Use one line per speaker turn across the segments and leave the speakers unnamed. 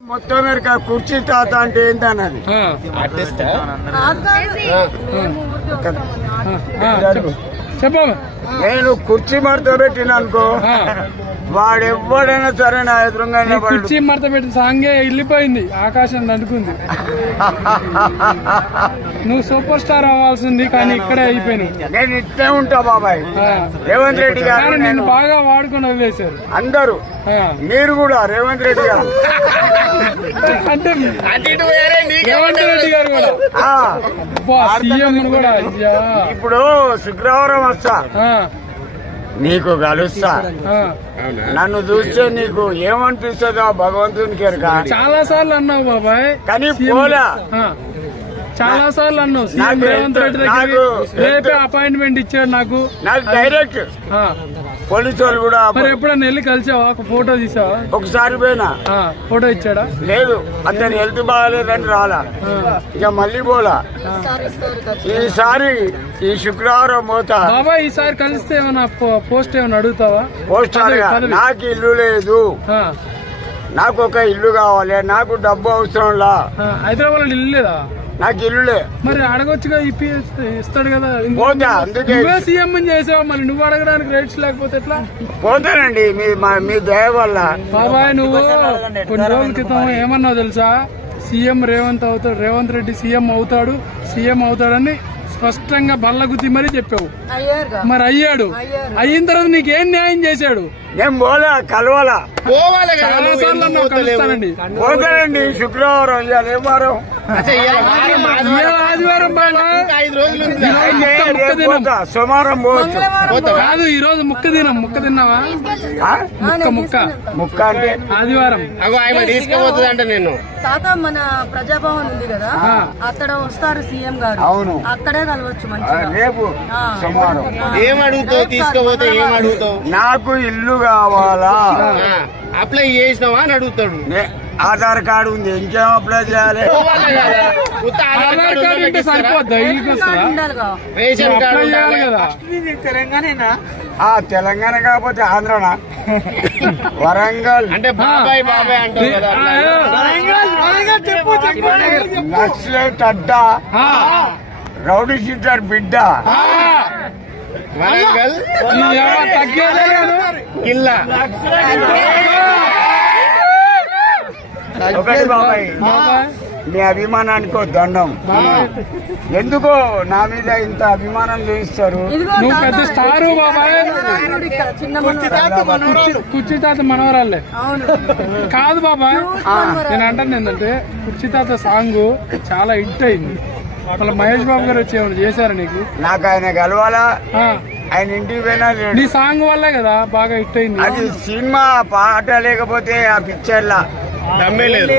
మొత్తం మీరు కుర్చీ తాత అంటే ఏంటన్నది
చెప్పమ్మా.
నేను కుర్చీ మడత పెట్టిన అనుకో వాడు ఎవడైనా సరే నా ఎదురుగా
కుర్చీ మడత పెట్టిన సాంగే వెళ్ళిపోయింది, ఆకాశం అందుకుంది. నువ్వు సూపర్ స్టార్ అవ్వాల్సింది కానీ ఇక్కడే అయిపోయినావు.
నేను ఇట్లే ఉంటా బాబాయ్. రేవంత్ రెడ్డి గారు
నేను బాగా వాడుకొని వదిలేశారు
అందరూ, మీరు కూడా రేవంత్ రెడ్డి గారు
అంటే రేవంత్ రెడ్డి గారు కూడా సీఎం కూడా.
ఇప్పుడు శుక్రవారం వస్తా నీకు కలుస్తా, నన్ను చూస్తే నీకు ఏమనిపిస్తుందో భగవంతునికి ఎరక.
చాలా సార్లు అన్నావు బాబాయ్
కానీ పోలా,
చాలా సార్లు అన్నావు. సీఎం రేవంత్ రెడ్డి దగ్గర రేపే అపాయింట్మెంట్ ఇచ్చాడు నాకు
డైరెక్ట్. పోలీసు వాళ్ళు కూడా
మరి ఎప్పుడన్నా వెళ్ళి కలిసావా, ఒక ఫోటో తీసావా?
ఒకసారి పోయినా,
ఫోటో ఇచ్చాడా?
లేదు, అతని హెల్త్ బాగాలేదని రాలా, ఇక మళ్ళీ పోలా. ఈసారి ఈ శుక్రవారం పోతా
బాబా. ఈసారి కలిస్తే ఏమన్నా పోస్ట్ ఏమన్నా అడుగుతావా?
పోస్ట్ నాకు ఇల్లు లేదు, నాకు ఒక ఇల్లు కావాలి, నాకు డబ్బు అవసరంలా.
హైదరాబాద్ లో ఇల్లు లేదా?
నాకు ఇల్లులే.
మరి అడగొచ్చుగా, ఇస్తాడు కదా.
పోతా, అందుకే
సీఎం చేసావా? మరి నువ్వు అడగడానికి రైట్స్ లేకపోతే ఎట్లా?
పోతానండి మీ దయ వల్ల.
బాబాయ్ నువ్వు కొన్ని రోజుల క్రితం ఏమన్నావు తెలుసా? సీఎం రేవంత్ రెడ్డి సీఎం అవుతాడని స్పష్టంగా బల్లగుద్ది మరీ చెప్పావు. మరి అయ్యాడు. అయిన తర్వాత నీకేం న్యాయం చేశాడు?
నేను పోలే, కలవాలా,
కలుస్తానండి.
పోతానండి శుక్రవారం. ఇవాళ ఏం వారం?
ఆదివారం
సోమవారం పోవచ్చు
కాదు. ఈ రోజు ముక్క తిన్నావా? ముక్క అంటే
ఆదివారం
తీసుకుపోతుంది అంటే నేను తాత మన ప్రజాభవన్ ఉంది కదా, అక్కడ వస్తారు సీఎం గారు.
అవును,
అక్కడే కలవచ్చు.
రేపు సోమవారం.
ఏమడుగుతావు? తీసుకుపోతే ఏమడుగుతావు?
నాకు ఇల్లు కావాలా,
అప్లై చేసినావా అని అడుగుతాడు.
ఆధార్ కార్డు ఉంది, ఇంకేం అప్లై చేయాలి?
రేషన్ కార్డు
తెలంగాణ కాకపోతే ఆంధ్రనా? వరంగల్
అంటే బాబాయ్ అంటారు కదా.
నక్సలైట్ అడ్డా, రౌడీ షీటర్ బిడ్డ,
వరంగల్ కిల్లా.
ఒకటి బాబాయ్, మీ అభిమానానికి దండం. ఎందుకో నా మీద ఇంత అభిమానం చూపిస్తారు.
నువ్వు పెద్ద స్టారు బాబాయ్. కుర్చీ తాత మనవరాలే కాదు బాబాయ్. నేను అంటాను ఏంటంటే, కుర్చీ తాత సాంగ్ చాలా హిట్ అయింది. వాళ్ళ మహేష్ బాబు గారు వచ్చి ఏమైనా చేశారా నీకు?
నాకు ఆయన కలవాలా, ఆయన ఇంటికి పోయినా
నీ సాంగ్ వల్లే కదా బాగా హిట్ అయింది.
అది సినిమా పాట లేకపోతే ఆ పిక్చర్ లా
దమ్మే లేదు.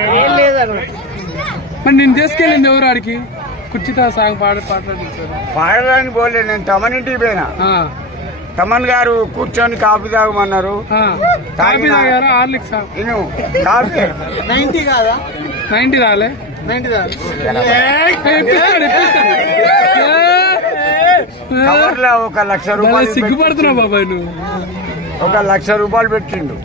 మరి నేను తీసుకెళ్ళింది ఎవరు ఆడికి? కుర్చీతా సాంగ్
పాడడానికి పోలే. నేను తమన్ ఇంటికి పోయినా, తమన్ గారు కూర్చొని కాఫీ తాగమన్నారు.
కాఫీ తాగారా? హార్లిక్స్
కాఫీ
90 రాలే.
కవర్లో 1 లక్ష రూపాయలు
సిగ్గుపడుతున్నావు బాబాయ్ నువ్వు.
1 లక్ష రూపాయలు పెట్టిండు.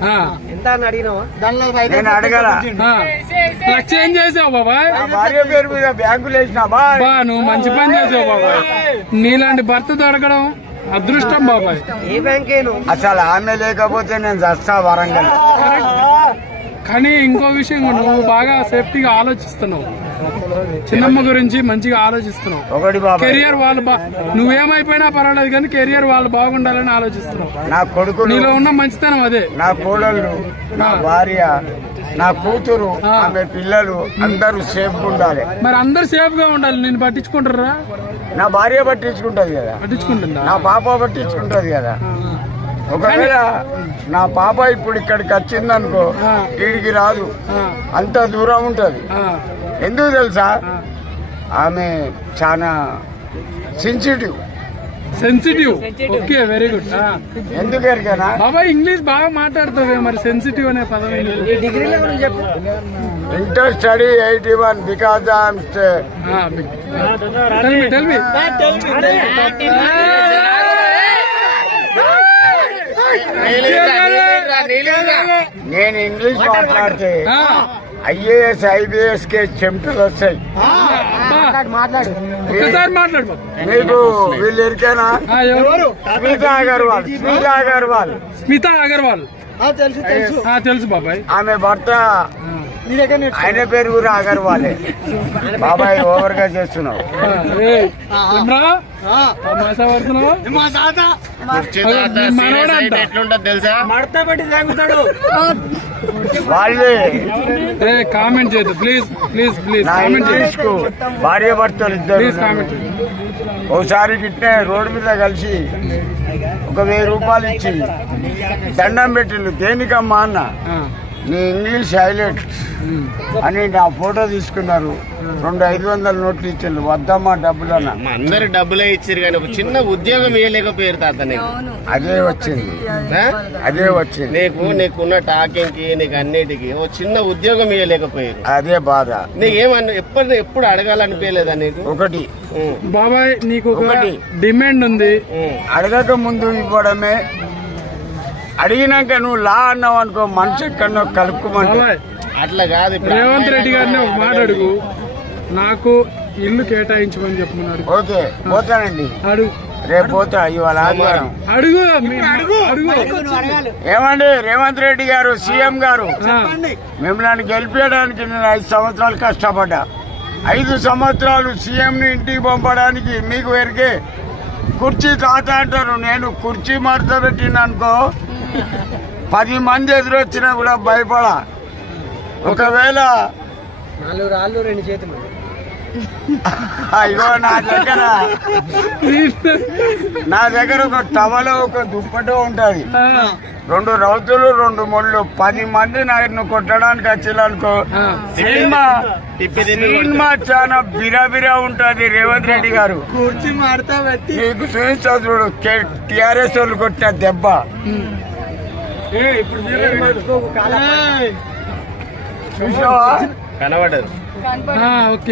నేను అడగల.
లక్ష ఏం చేసావు బాబాయ్?
భార్య పేరు మీద బ్యాంకులు వేసిన.
నువ్వు మంచి పని చేసావు బాబాయ్. నీలాంటి భర్త దొరకడం అదృష్టం బాబాయ్.
అసలు ఆమె లేకపోతే నేను చస్తా వరంగల్.
కానీ ఇంకో విషయం, నువ్వు బాగా సేఫ్టీగా ఆలోచిస్తున్నావు. చిన్నమ్మ గురించి మంచిగా ఆలోచిస్తున్నావు. కెరియర్ వాళ్ళు నువ్వేమైపోయినా పర్వాలేదు కానీ కెరియర్ వాళ్ళు బాగుండాలని ఆలోచిస్తున్నావు.
నా కొడుకు,
నీలో ఉన్న మంచితనం అదే.
నా కోడళ్ళు, నా భార్య, నా కూతురు, ఆమె పిల్లలు అందరూ సేఫ్ గా ఉండాలి.
మరి అందరు సేఫ్ గా ఉండాలి. నేను పట్టించుకుంటారా?
నా భార్య పట్టించుకుంటది కదా.
పట్టించుకుంటుందా?
నా పాప పట్టించుకుంటది కదా. ఒకవేళ నా పాప ఇప్పుడు ఇక్కడికి వచ్చిందనుకో, వీడికి రాదు, అంత దూరం ఉంటది. ఎందుకు తెలుసా? ఆమె చాలా సెన్సిటివ్.
Okay, very good.
ఎందుకు ఎరికనా
బాబా ఇంగ్లీష్ బాగా మాట్లాడుతావే, మరి సెన్సిటివ్ అనే పదం
ఇంటర్ స్టడీ 81 బికాస్ నేను ఇంగ్లీష్ మాట్లాడితే ఐఏఎస్ ఐబిఎస్ కే చెమటలు వస్తాయి.
ఒక్కసారి మాట్లాడు బాబు.
మీకు వీళ్ళు ఎరికేనా?
ఎవరు?
స్మితా అగర్వాల్.
స్మితా అగర్వాల్ తెలుసు బాబాయ్.
ఆమె భర్త ఆయన పేరు కూడా అగర్వాలే. బాబాయ్ ఓవర్ గా చేస్తున్నావు.
ఎట్లుంటది తెలుసా?
వాళ్ళే
కామెంట్ చేయదు ప్లీజ్ ప్లీజ్ ప్లీజ్
నా
కామెంట్
ఇంగ్లీష్ కు భార్య భర్తలు ఇద్దరు
ప్లీజ్ కామెంట్
ఒకసారి గిట్టే రోడ్డు మీద కలిసి ఒక 1000 రూపాయలు ఇచ్చి దండం పెట్టిండు. దేనికమ్మా అన్న? నీ ఇంగ్లీష్ హైలైట్ అని నా ఫోటో తీసుకున్నారు. 2 500 నోట్లు ఇచ్చిండు. వద్దమ్మా డబ్బులు అన్న.
అందరు డబ్బులే ఇచ్చారు కానీ ఒక చిన్న ఉద్యోగం ఇవ్వలేకపోయారు తాత. నీకు
అదే వచ్చింది.
నీకున్న టాకింగ్ కి నీకు అన్నిటికి ఓ చిన్న ఉద్యోగం ఇవ్వలేకపోయారు.
అదే బాధ.
నీకేమన్నా ఎప్పుడు అడగాలనిపించలేదా నీకు?
ఒకటి
బాబాయ్ నీకు ఒక డిమాండ్ ఉంది.
అడగక ముందు ఇవ్వడమే. అడిగినాక నువ్వు లా అన్నావు అనుకో, మనిషి ఎక్కడో కలుపుకోమంటే.
అట్లా కాదు.
రేవంత్ రెడ్డి గారిని ఒక మాట అడుగు, నాకు ఇల్లు కేటాయించమని చెప్పమన్నాడు.
ఓకే పోతానండి.
అడుగు,
రేపు పోతా. ఇవాళ ఆదివారం.
అడుగు అడుగు.
ఏమండి రేవంత్ రెడ్డి గారు, సీఎం గారు, మిమ్మల్ని గెలిపించడానికి నేను 5 సంవత్సరాలు కష్టపడ్డా. 5 సంవత్సరాలు సీఎం ని ఇంటికి పంపడానికి మీకు ఎరికే కుర్చీ తాత అంటారు. నేను కుర్చీ మడత పెట్టిన అనుకో 10 మంది ఎదురొచ్చినా కూడా భయపడా. ఒకవేళ
4 రాళ్ళు 2 చేతులు
అయ్యో నా దగ్గర ఒక టవలో ఒక దుప్పటో ఉంటది. 2 రౌతులు 2 ముళ్ళు. 10 మంది నన్ను కొట్టడానికి వచ్చిందనుకో సినిమా చాలా బిరాబిరా ఉంటది. రేవంత్ రెడ్డి గారు
కుర్చీ మాడతా పెట్టి
నీకు చూపించా చూడు. టిఆర్ఎస్ వాళ్ళు కొట్టిన దెబ్బ. చూసావా?
కనబడదు.
ఓకే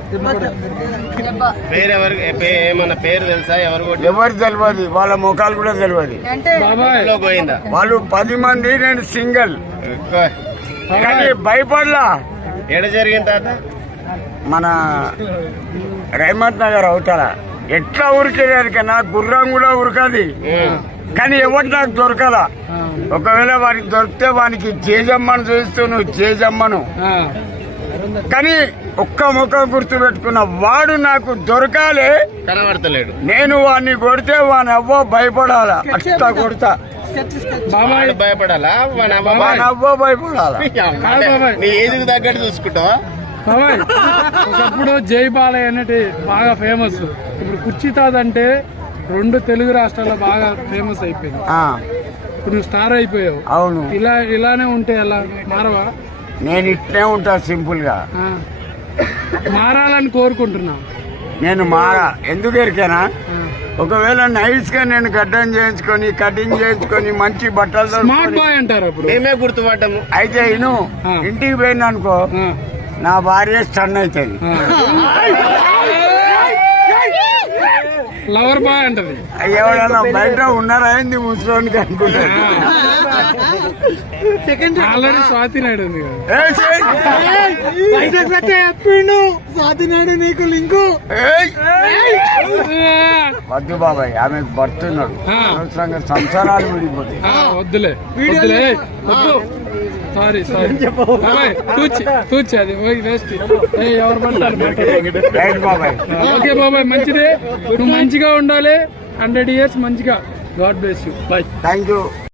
పేరు ఏమన్నా పేరు తెలుసా? ఎవరు
తెలియదు. వాళ్ళ ముఖాలు కూడా తెలియదు.
బాబాయ్
పోయిందా?
వాళ్ళు 10 మంది, నేను సింగిల్. కానీ భయపడలా.
ఎడ జరిగింది తాత?
మన రైమత్ నగర్ అవుతారా ఎట్లా ఉరికేది కన్నా గుర్రం కూడా ఉరకది. కానీ ఎవరు నాకు దొరకదా. ఒకవేళ వానికి దొరికితే వానికి జేజమ్మను చూస్తూ నువ్వు జేజమ్మను. కానీ ఒక్క ముఖం గుర్తు పెట్టుకున్న వాడు నాకు దొరకాలి.
కనబడతలేడు.
నేను వాడిని కొడితే వాని అవ్వ భయపడాలా. అట్లా కొడతా.
బాబాయ్
భయపడాలా?
వాని అవ్వ భయపడాలా.
నీ ఏజ్కి తగ్గట్టు చూసుకుంటావా?
బాబాయ్ ఒకప్పుడు జై బాలయ్య అనేది బాగా ఫేమస్. ఇప్పుడు కుర్చీ తాత అంటే 2 తెలుగు రాష్ట్రాల్లో బాగా ఫేమస్ అయిపోయింది. ఇప్పుడు నువ్వు స్టార్ అయిపోయావు.
అవును.
ఇలానే ఉంటే ఎలా మారవా?
నేను ఇట్లే ఉంటా సింపుల్ గా.
మారాలని కోరుకుంటున్నా.
నేను మారా. ఎందుకు ఎరికేనా? ఒకవేళ నైస్ గా నేను కటింగ్ చేయించుకొని మంచి బట్టలు
స్మార్ట్ బాయ్ అంటారు. అప్పుడు
మేమే గుర్తుపడ్డాము.
అయితే ఇంటికి పోయినా అనుకో నా భార్య స్టన్ అవుతుంది.
లవర్ బాయ్ అంటది.
ఎవడన్నా బయట ఉన్నారా ఏంది ముసలోనికి అనుకుంటారు.
ఆల్రెడీ స్వాతి నాయుడు ఉంది
స్వాతి నాయుడు నీకు లింకు.
వద్దు బాబాయ్, ఆమెకు భర్తున్నాడు. అనవసరంగా సంసారాలు విడిపోతాయి.
వద్దులే వద్దు. సారీ తూచి అది వేస్ట్. ఎవరు
రైట్ బాబాయ్.
ఓకే బాబాయ్ మంచిదే. నువ్వు మంచిగా ఉండాలి. 100 years మంచిగా. God bless you. Bye.
Thank you.